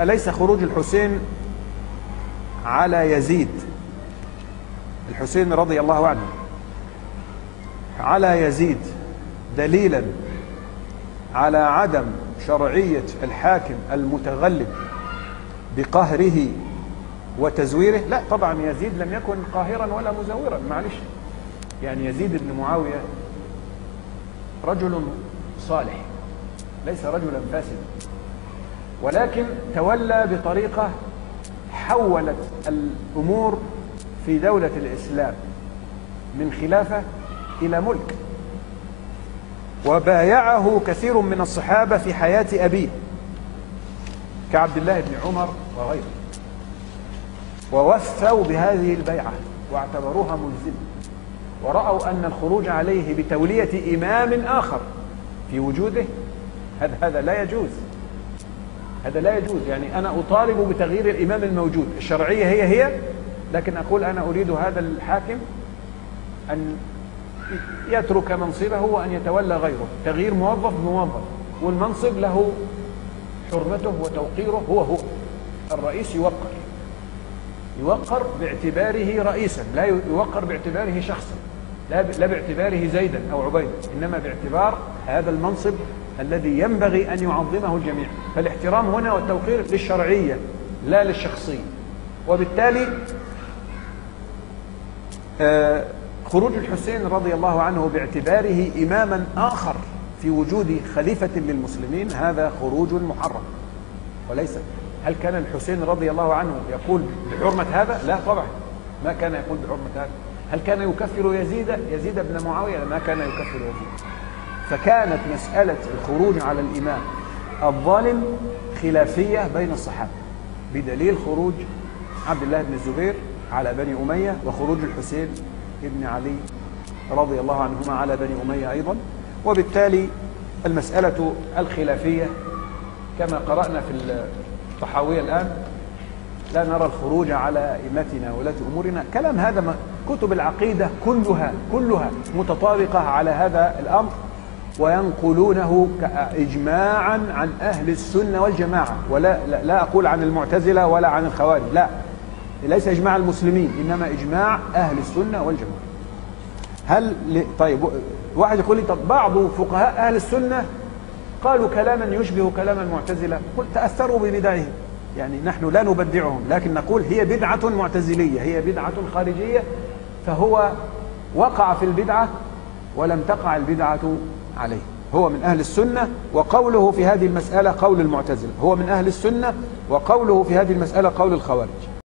أليس خروج الحسين على يزيد، الحسين رضي الله عنه على يزيد، دليلا على عدم شرعية الحاكم المتغلب بقهره وتزويره؟ لا طبعا، يزيد لم يكن قاهرا ولا مزورا، معلش. يعني يزيد بن معاوية رجل صالح، ليس رجلا فاسدا، ولكن تولى بطريقة حولت الأمور في دولة الإسلام من خلافة إلى ملك، وبايعه كثير من الصحابة في حياة أبيه كعبد الله بن عمر وغيره، ووفوا بهذه البيعة واعتبروها ملزمة، ورأوا أن الخروج عليه بتولية إمام آخر في وجوده هذا لا يجوز، هذا لا يجوز. يعني أنا أطالب بتغيير الإمام الموجود، الشرعية هي، لكن أقول أنا أريد هذا الحاكم أن يترك منصبه وأن يتولى غيره، تغيير موظف بموظف، والمنصب له حرمته وتوقيره. هو الرئيس يوقر باعتباره رئيسا، لا يوقر باعتباره شخصا، لا باعتباره زيدا أو عبيدا، إنما باعتبار هذا المنصب الذي ينبغي أن يعظمه الجميع. فالاحترام هنا والتوقير للشرعية لا للشخصية. وبالتالي خروج الحسين رضي الله عنه باعتباره إماما آخر في وجود خليفة للمسلمين هذا خروج محرم وليس. هل كان الحسين رضي الله عنه يقول بحرمة هذا؟ لا طبعا، ما كان يقول بحرمة هذا. هل كان يكفر يزيد بن معاوية؟ ما كان يكفر يزيد. فكانت مسألة الخروج على الإمام الظالم خلافية بين الصحابة، بدليل خروج عبد الله بن الزبير على بني أمية، وخروج الحسين ابن علي رضي الله عنهما على بني أمية أيضا. وبالتالي المسألة الخلافية كما قرأنا في الطحاوية الآن، لا نرى الخروج على أئمتنا ولاة أمورنا. كلام هذا كتب العقيدة كلها متطابقة على هذا الأمر، وينقلونه إجماعا عن أهل السنة والجماعة، لا أقول عن المعتزلة ولا عن الخوارج، لا، ليس إجماع المسلمين إنما إجماع أهل السنة والجماعة. طيب واحد يقول لي طب بعض فقهاء أهل السنة قالوا كلاما يشبه كلام المعتزلة، قل تأثروا ببدعهم، يعني نحن لا نبدعهم، لكن نقول هي بدعة معتزلية، هي بدعة خارجية، فهو وقع في البدعة ولم تقع البدعة عليه. هو من أهل السنة وقوله في هذه المسألة قول المعتزلة، هو من أهل السنة وقوله في هذه المسألة قول الخوارج.